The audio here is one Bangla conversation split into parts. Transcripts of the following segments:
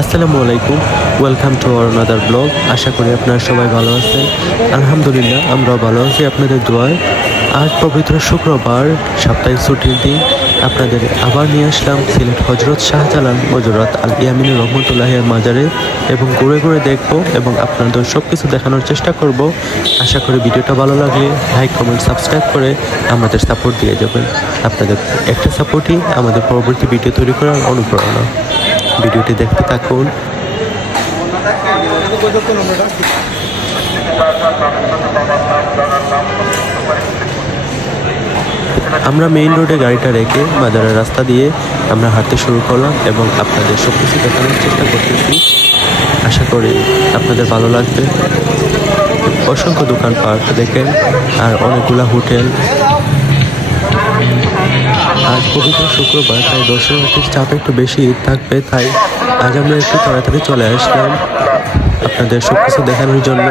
আসসালামু আলাইকুম, welcome to our another blog. আশা করি আপনারা সবাই ভালো আছেন। আলহামদুলিল্লাহ আমরাও ভালো আছি আপনাদের দোয়ায়। আজ পবিত্র শুক্রবার, সাপ্তাহিক ছুটির দিন, আপনাদের আবার নিয়ে আসলাম সিলেট হজরত শাহজালাল হজরত আল ইয়ামিন রহমতুল্লাহের মাজারে এবং ঘুরে ঘুরে দেখবো এবং আপনাদের সব কিছু দেখানোর চেষ্টা করব। আশা করি ভিডিওটা ভালো লাগলে লাইক, কমেন্ট, সাবস্ক্রাইব করে আমাদের সাপোর্ট দিয়ে যাবেন। আপনাদের একটা সাপোর্টই আমাদের পরবর্তী ভিডিও তৈরি করার অনুপ্রেরণা। ভিডিওটি দেখতে থাকুন। আমরা মেইন রোডে গাড়িটা রেখে বাজারের রাস্তা দিয়ে আমরা হাঁটতে শুরু করলাম এবং আপনাদের সব কিছু দেখানোর চেষ্টা করতেছি। আশা করি আপনাদের ভালো লাগবে। অসংখ্য দোকানপাট দেখেন আর অনেকগুলা হোটেল। আজ পবিত্র শুক্রবার, তাই দর্শনার্থীর চাপ একটু বেশি থাকবে, তাই আজ আমরা একটু তাড়াতাড়ি চলে আসলাম আপনাদের সব কিছু দেখানোর জন্য।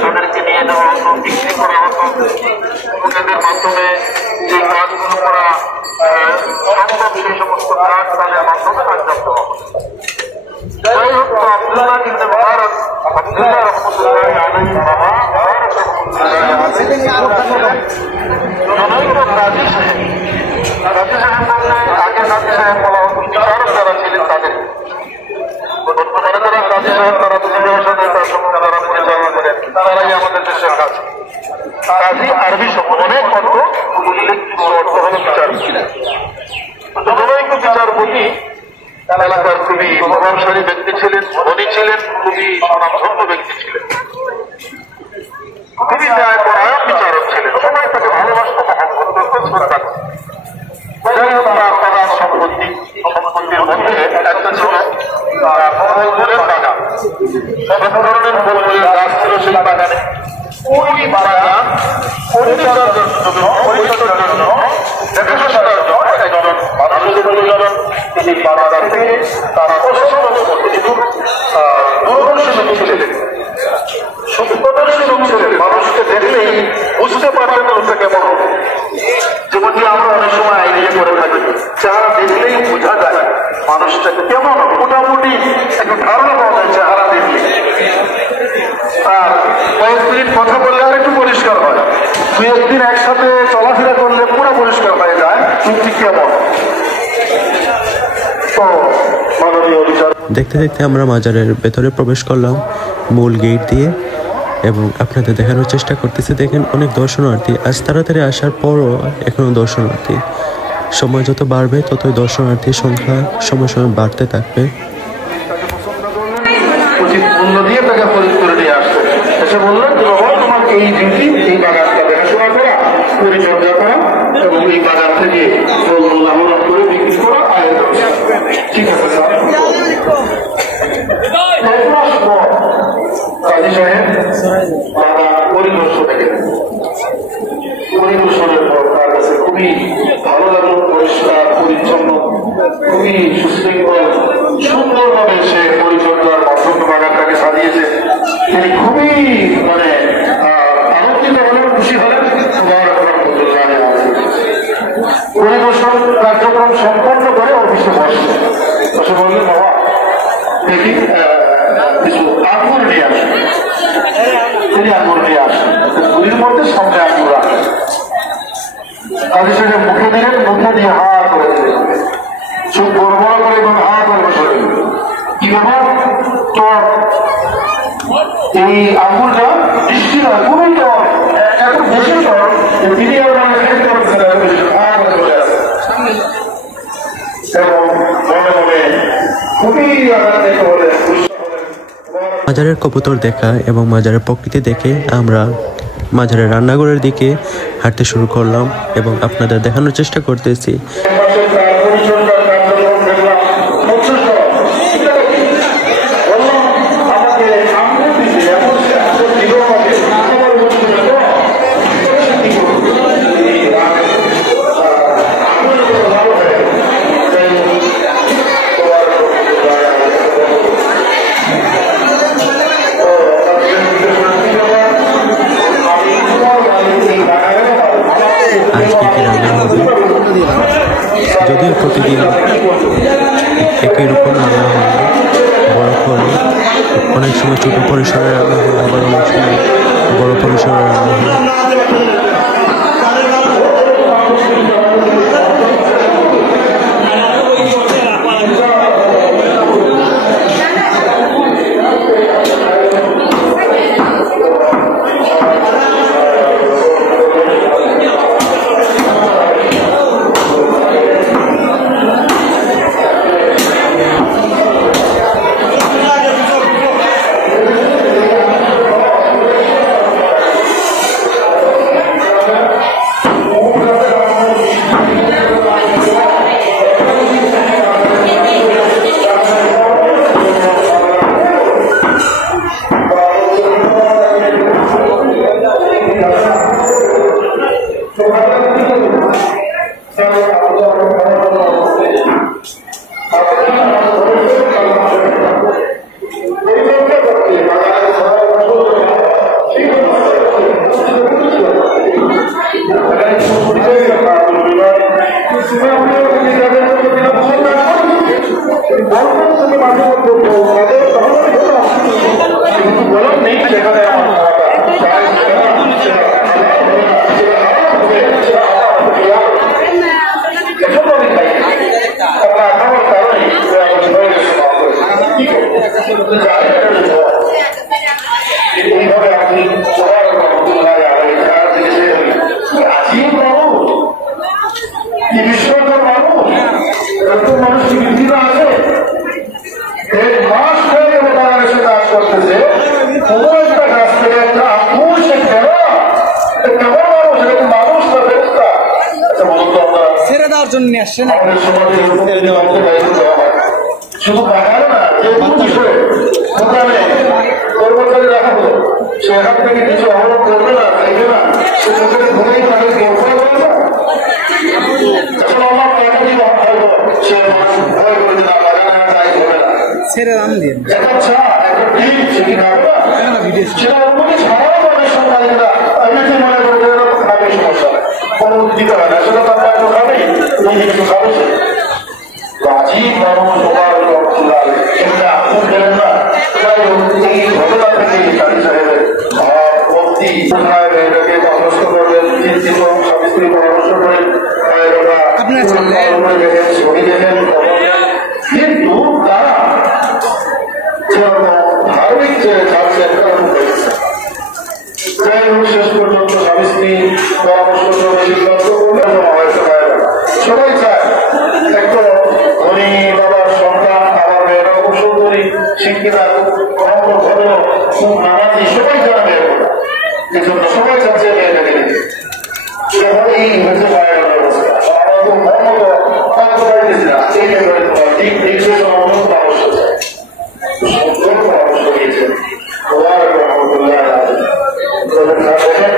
তাদেরকে নিয়ে যাওয়া হতো, বিক্রি করা হতো, ওদের মাধ্যমে যে কাজগুলো করা সম্ভব সেই সমস্ত কাজ তাদের মাধ্যমে কার্যক্রম হতো। যাই হোক, আব্দুল্লাহ ইবনে মুবারক, আব্দুল্লাহ রহমতুল্লাহ আলাইহি রাজি সাহেব বললে আগে রাজি সাহেব বলা হতো, বিচারক যারা ছিলেন তাদের রাজি সাহেব, তারা তারা পরিচালনা করেন, তারাই আমাদের দেশের কাজ। কাজী আরবি শব্দ অনেক অর্থ অর্থ হল বিচারপতি। জনৈক বিচারপতি এলাকার খুবই প্রভাবশালী ব্যক্তি ছিলেন, ধনী ছিলেন, খুবই স্বনামধন্য ব্যক্তি ছিলেন, খুবই ন্যায়পরায়ণ বিচারক ছিলেন। সবাই তাকে ভালোবাসত, মহব্বত করত, শ্রদ্ধা করত। যাই হোক, তার প্রধান সম্পত্তির মধ্যে একটা ছিল ফলমূলের বাগান। সব ধরনের ফলমূলের গাছ ছিল সেই বাগানে। ওই বাগান পরিচর্যার জন্য দেখাশোনার জন্য একজন মানুষের প্রয়োজন। তিনি বাজার থেকে তারা দূরদর্শী লোক ছিলেন, সত্যদর্শী লোক ছিলেন। মানুষকে দেখলেই বুঝতে পারতেন লোকটা কেমন হবে। যেমনটি আমরা অনেক সময় আইডিয়া করে থাকি, চেহারা দেখলেই বোঝা যায় মানুষটাকে কেমন, মোটামুটি একটু ধারণা পাওয়া যায় চেহারা দেখলে। আর কয়েক মিনিট কথা বললে আর একটু পরিষ্কার হয়, দুই একদিন একসাথে চলাফেরা করলে পুরো পরিষ্কার হয়ে যায় ঠিক কেমন। তো মাননীয় দেখতে দেখতে আমরা মাজারের ভেতরে প্রবেশ করলাম মূল গেট দিয়ে এবং আপনাদের দেখানোর চেষ্টা করতেছি। দেখেন অনেক দর্শনার্থী, আজ তাড়াতাড়ি আসার পরও এখনো দর্শনার্থী। সময় যত বাড়বে ততই দর্শনার্থীর সংখ্যা সময় সময় বাড়তে থাকবে। উচিত মূল্য দিয়ে তাকে খরিদ করে নিয়ে আসছে। এসে বললেন যে বাবা, তোমার এই ডিউটি, এই বাগানটা দেখাশোনা করা, পরিচর্যা করা এবং এই বাগান থেকে ফলমূল লাভবান করে বিক্রি করা আয়। ঠিক আছে স্যার। কাজী সাহেব বাগান পরিদর্শনে গেলেন। পরিদর্শনের পর তার কাছে খুবই ভালো লাগলো, পরিষ্কার পরিচ্ছন্ন, খুবই সুশৃঙ্খল, সুন্দরভাবে সে পরিচর্যার মাধ্যমে বাগানটাকে সাজিয়েছে। তিনি খুবই আনন্দিত হলেন, খুশি হলেন। পরিদর্শন কার্যক্রম সম্পন্ন করে অফিসে বসে বললেন, বাবা দেখি কিছু আঙুর নিয়ে আসেন। তিনি আঙুর নিয়ে আসেন, গুলির মধ্যে সামনে আঙুর আসেন। কাজী সাহেব মুখে দিলেন, মুখে দিয়ে হা করে দিলেন, চোখ বড় বড় করে এবং হা করে বসে দিলেন। কি ব্যাপার? তো এই আঙুরটা বৃষ্টি না, খুবই টক, এত বেশি টক, তিনি খেতে পারছেন হা করে চলে আসেন এবং মনে মনে খুবই আনন্দিত হলেন। মাজারের কবুতর দেখা এবং মাজারের প্রকৃতি দেখে আমরা মাজারের রান্নাঘরের দিকে হাঁটতে শুরু করলাম এবং আপনাদের দেখানোর চেষ্টা করতেছি। ছোট পরিসরে রান্না হয়, আবার অনেক সময় বড় পরিসরে রান্না হয়। শুধু দেখালো না যে বিষয়ে কর্মচারী রাখা হলো সেখান থেকে কিছু অবরোধ করবে না দেখবে না সেখানে ঘুরেই তাকে ব্যবসায় করবে না আমার টাকা দিয়ে ভালো সে ভয় করে না বাগানে তাই করবে না ছেড়ে দাম দিয়ে একটা চা একটা ডিম সেটি খাবে না সেটা অন্য ছাড়াও অনেক সম্মানীরা আমি কি মনে করবো খাবে সমস্যা কোনো দিতে হয় না সেটা তার একটু খাবে নিজে কিছু খাবে সে প্রাচীন মানুষ সবার রক্ষলাল এমনি আপন গেলেন না এই ঘটনা থেকে কালী সাহেবের ভক্তি এটাকে পরামর্শ করলেন চিন্তিত স্বামী স্ত্রী পরামর্শ করেন ছবি দেখেন কিন্তু তারা ধার্মিক যে যাচ্ছেন যাই হোক শেষ পর্যন্ত স্বামী স্ত্রী পরামর্শ করে সিদ্ধান্ত করলে সবাই চায় একদম ধনী বাবার সন্তান আমার মেয়েরা খুব সুন্দরী শিক্ষিতা খুব ভালো খুব নামাজি সবাই জানা মেয়ে এই জন্য সবাই চাচ্ছে মেয়েটাকে এই হচ্ছে মায়ের অবস্থা আমার তো মন মতো থাকতে পারতেছি না ঠিক দেখছে অন্য পরামর্শ চায় সুন্দর পরামর্শ দিয়েছেন রহমতুল্লাহ দেখেন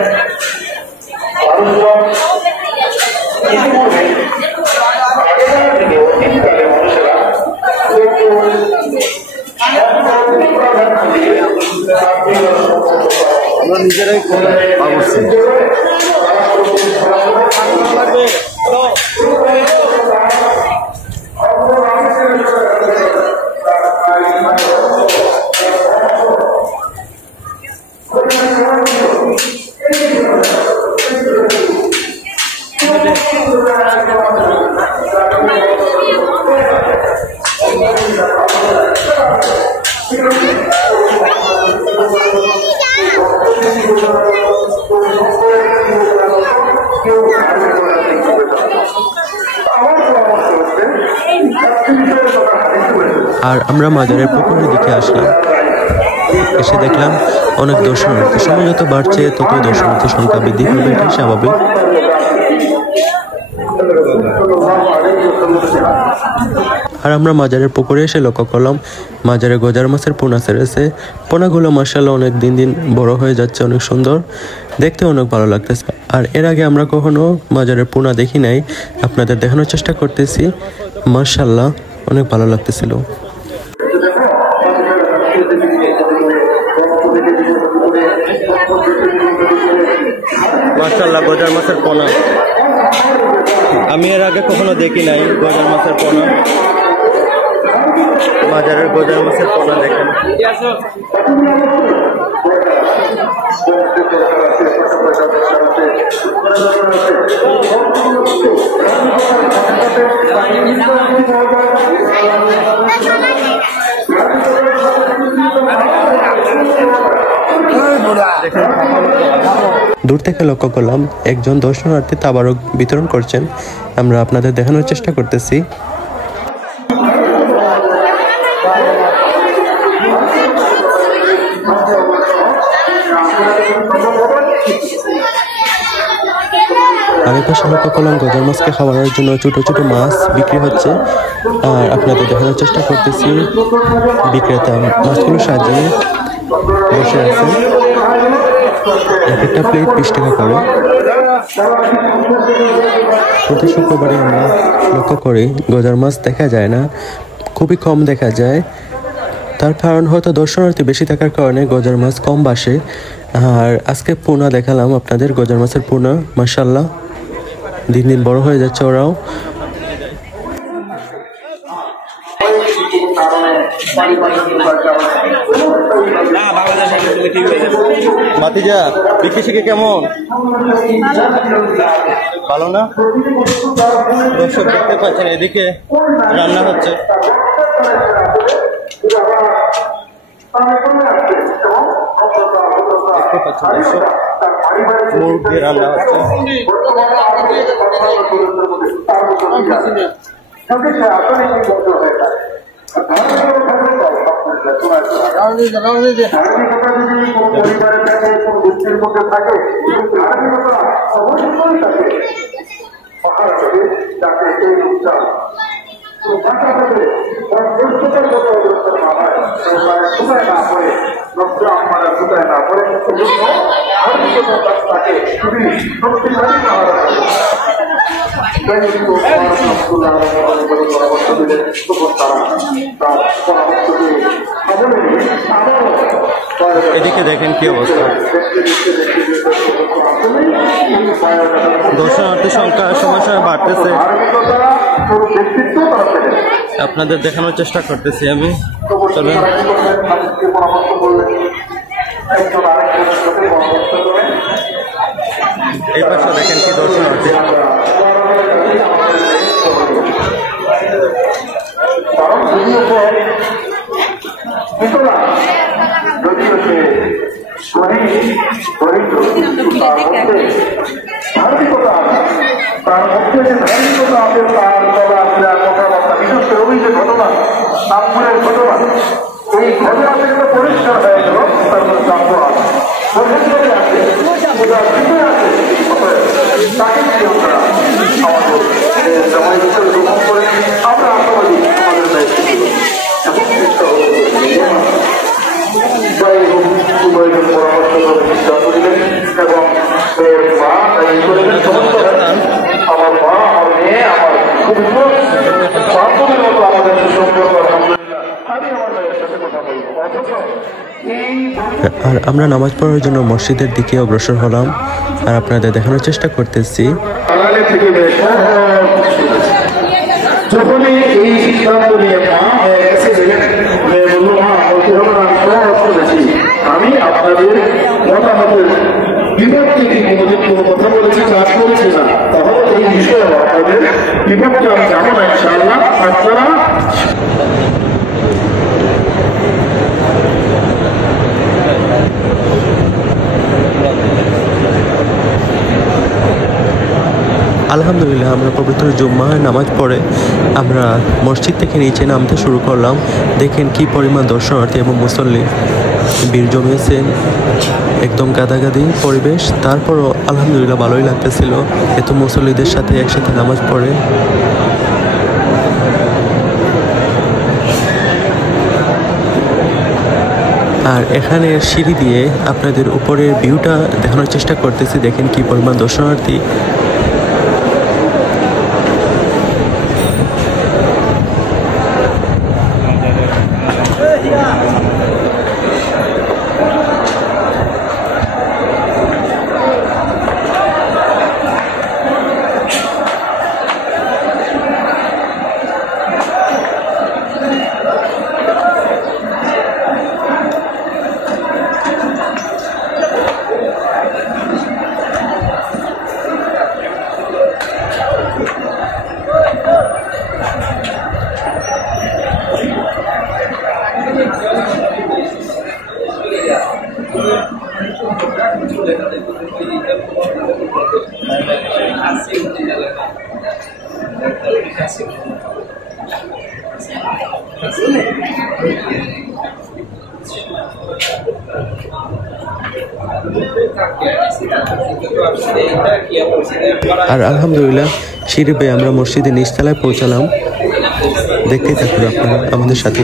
মানুষজন ইতিপূর্বে আগেকার থেকে অতীতকালে মানুষেরা আমরা নিজেরাই পাবছি আর আমরা মাজারের পুকুরের দিকে আসলাম, এসে দেখলাম অনেক দর্শনার্থী। সময় যত বাড়ছে তত দর্শনার্থী সংখ্যা বৃদ্ধি করবে, এটাই স্বাভাবিক। আর আমরা মাজারের পুকুরে এসে লক্ষ্য করলাম মাজারে গজার মাছের পোনা ছেড়েছে। পোনাগুলো মাশাআল্লাহ অনেক দিন দিন বড় হয়ে যাচ্ছে, অনেক সুন্দর দেখতে, অনেক ভালো লাগতেছে। আর এর আগে আমরা কখনো মাজারের পোনা দেখি নাই, আপনাদের দেখানোর চেষ্টা করতেছি। মাশাআল্লাহ অনেক ভালো লাগতেছিল। মাশাআল্লাহ গজার মাছের পোনা আমি এর আগে কখনো দেখি নাই। গজার মাছের পোনা বাজারের গজার মাছের পোনা দেখেন। দূর থেকে লক্ষ্য করলাম একজন দর্শনার্থী তাবারক বিতরণ করছেন। আমরা আপনাদের দেখানোর চেষ্টা করতেছি। আরেক পাশে লক্ষ্য করলাম গজার মাছকে খাওয়ানোর জন্য ছোট ছোট মাছ বিক্রি হচ্ছে, আর আপনাদের দেখানোর চেষ্টা করতেছি। বিক্রেতা মাছগুলো সাজিয়ে বসে আছে। এক একটা প্লেট 20 টাকা করে। প্রতি শুক্রবারে আমরা লক্ষ্য করি গজার মাছ দেখা যায় না, খুবই কম দেখা যায়। তার কারণ হয়তো দর্শনার্থী বেশি থাকার কারণে গজার মাছ কম বাসে। আর আজকে পোনা দেখালাম আপনাদের, গজার মাছের পোনা মাশাআল্লাহ দিন দিন বড় হয়ে যাচ্ছে ওরাও। মাতিজা বিক্রি শিখে কেমন? ভালো না? দর্শক দেখতে পাচ্ছেন এদিকে রান্না হচ্ছে। দেখতে পাচ্ছেন দর্শক মুরগ দিয়ে রান্না হচ্ছে। এদিকে দেখেন কি অবস্থা, দর্শনার্থীর সংখ্যা সময় সময় বাড়তেছে। আপনাদের দেখানোর চেষ্টা করতেছি আমি। চলেন এই পাশে দেখেন কি দর্শনার্থী। তার মধ্যে যে ধার্মিকতা আছে তার কথাবার্তা, বিশেষ করে ওই যে ঘটনা নাগপুরের ঘটনা, এই ঘটনা থেকে পরিষ্কার হয়ে গেল তার মধ্যে জানবো আছে তাকে আমাদের জামাই হিসেবে গ্রহণ করে আমরা আশাবাদী আমাদের দায়িত্ব এবং চেষ্টা উভয়জন পরামর্শ করে চিন্তা করিলেন এবং মা দায়ী করিলেন সমস্ত আমার মা আমার মেয়ে আমার খুব বান্ধবের মতো আমাদের সম্পর্ক আলহামদুলিল্লাহ। আমি আমার মেয়ের সাথে কথা বলবো। আর আমরা নামাজ পড়ার জন্য মসজিদের দিকে অগ্রসর হলাম, আর আপনাদের দেখানোর চেষ্টা করতেছি। যখনই এই সিদ্ধান্ত নিয়ে আমি আপনাদের মতামতের বিপক্ষে কি কোনোদিন কোনো কথা বলেছি, কাজ করেছি না, তাহলে এই বিষয়ে আপনাদের বিপক্ষে আমি যাবো না ইনশাআল্লাহ। আপনারা আলহামদুলিল্লাহ আমরা পবিত্র জুম্মার নামাজ পড়ে আমরা মসজিদ থেকে নিচে নামতে শুরু করলাম। দেখেন কি পরিমাণ দর্শনার্থী এবং মুসল্লি ভিড় জমিয়েছে, একদম গাদাগাদি পরিবেশ। তারপরও আলহামদুলিল্লাহ ভালোই লাগতেছিল এত মুসল্লিদের সাথে একসাথে নামাজ পড়ে। আর এখানে সিঁড়ি দিয়ে আপনাদের উপরের ভিউটা দেখানোর চেষ্টা করতেছি। দেখেন কি পরিমাণ দর্শনার্থী। আর আলহামদুলিল্লাহ সিঁড়ি বেয়ে আমরা মসজিদের নিচতলায় পৌঁছালাম। দেখতেই থাকুন আপনারা আমাদের সাথে।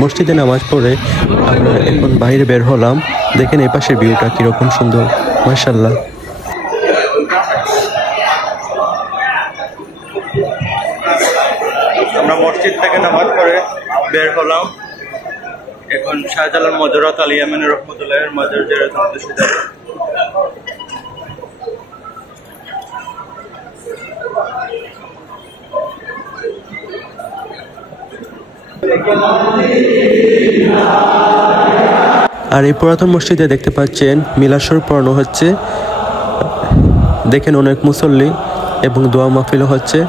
মসজিদে নামাজ পড়ে আমরা এখন বাইরে বের হলাম। দেখেন এই পাশের ভিউটা কিরকম সুন্দর, মাশাআল্লাহ। আমরা মসজিদ থেকে নামাজ পড়ে বের হলাম। এখন শাহজালাল মজরাত আল ইয়ামিন রহমতুল্লাহের মাজার জিয়ারতের উদ্দেশ্যে যাব। আর এই পুরাতন মসজিদে দেখতে পাচ্ছেন মিলাদ শরীফ পড়ানো হচ্ছে। দেখেন অনেক মুসল্লি এবং দোয়া মাহফিলও হচ্ছে।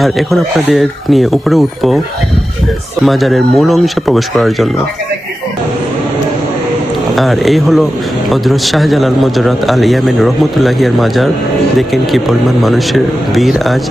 আর এখন আপনাদের নিয়ে উপরে উঠবো মাজারের মূল অংশে প্রবেশ করার জন্য। আর এই হলো হযরত শাহজালাল মজরাত আল ইয়ামিন রহমতুল্লাহির মাজার। দেখেন কি পরিমাণ মানুষের ভিড় আজ।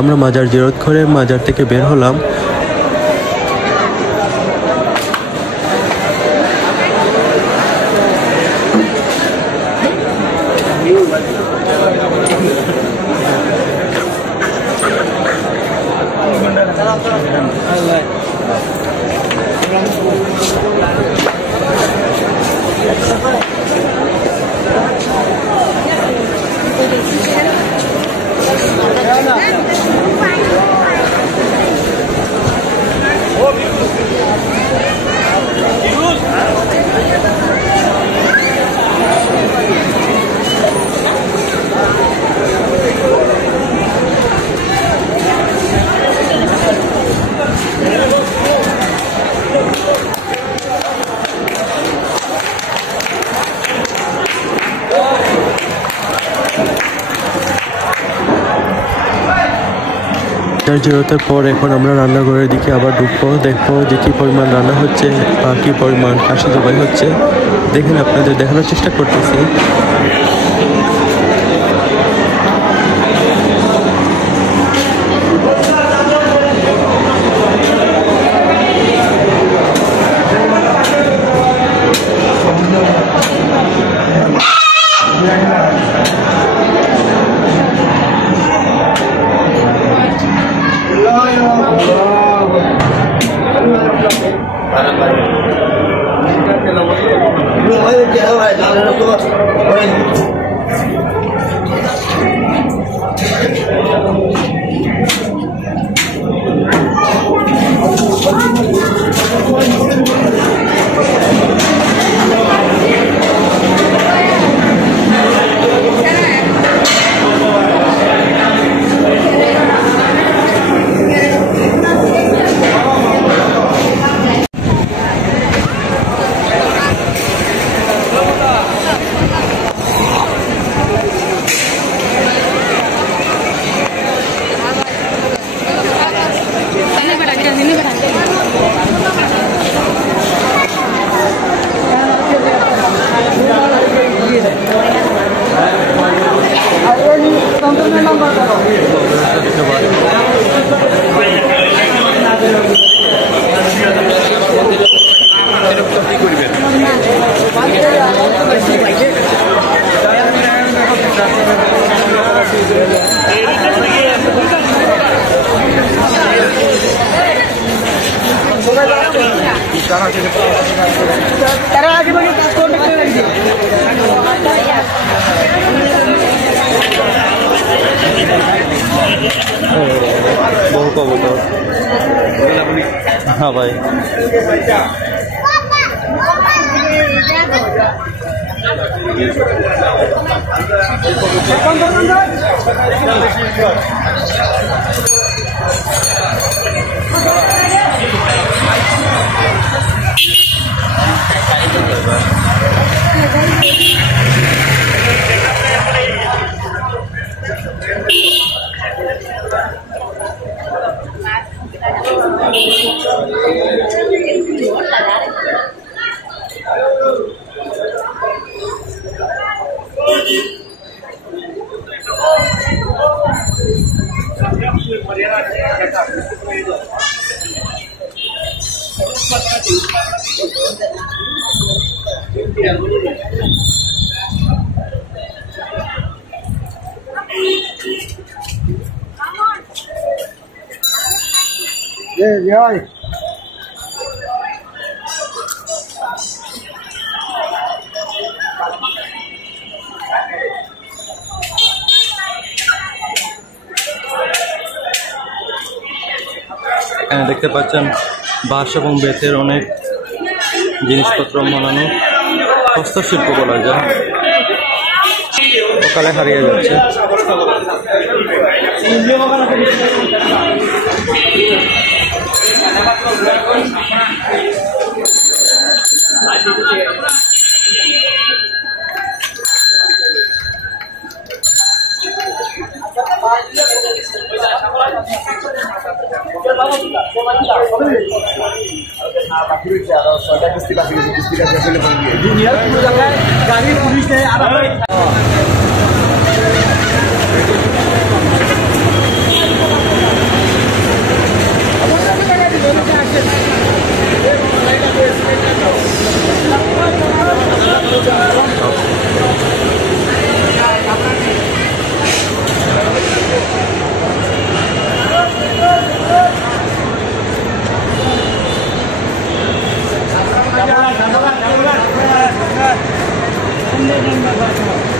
আমরা মাজার জিয়ারত করে মাজার থেকে বের হলাম। জিয়ারতের পর এখন আমরা রান্নাঘরের দিকে আবার ঢুকবো, দেখবো যে কি পরিমাণ রান্না হচ্ছে বা কি পরিমাণ খাসি জবাই হচ্ছে। দেখেন আপনাদের দেখানোর চেষ্টা করতেছি। বহু কবুতর। হ্যাঁ ভাই, এখানে দেখতে পাচ্ছেন বাঁশ এবং বেতের অনেক জিনিসপত্র বানানো, হস্তশিল্প বলা যায়, সকালে হারিয়ে যাচ্ছে। গাড়ি পুলিশ Gracias.